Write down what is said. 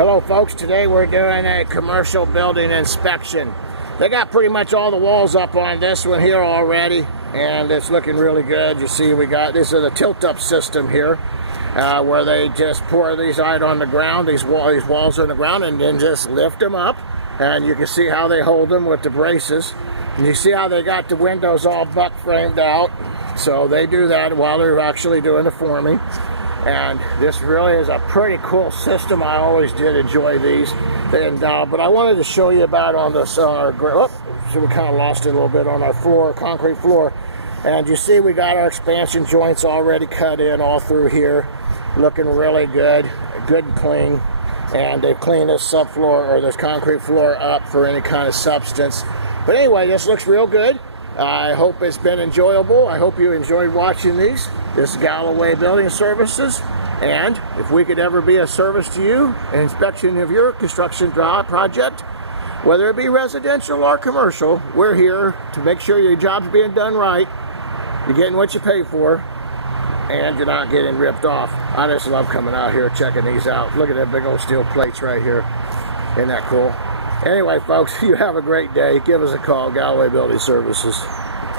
Hello folks, today we're doing a commercial building inspection. They got pretty much all the walls up on this one here already, and it's looking really good. You see this is a tilt-up system here, where they just pour these out on the ground, these walls on the ground, and then just lift them up, and you can see how they hold them with the braces. And you see how they got the windows all buck framed out, so they do that while they're actually doing the forming. And this really is a pretty cool system. I always did enjoy these. And but I wanted to show you about on this so we kind of lost it a little bit on our floor, concrete floor. And you see we got our expansion joints already cut in all through here, looking really good and clean. And they've cleaned this subfloor or this concrete floor up for any kind of substance. But anyway, this looks real good. I hope it's been enjoyable. I hope you enjoyed watching these. This is Galloway Building Services, and if we could ever be a service to you, an inspection of your construction project, whether it be residential or commercial, we're here to make sure your job's being done right, you're getting what you pay for, and you're not getting ripped off. I just love coming out here checking these out. Look at that big old steel plates right here. Isn't that cool? Anyway, folks, you have a great day. Give us a call, Galloway Building Services.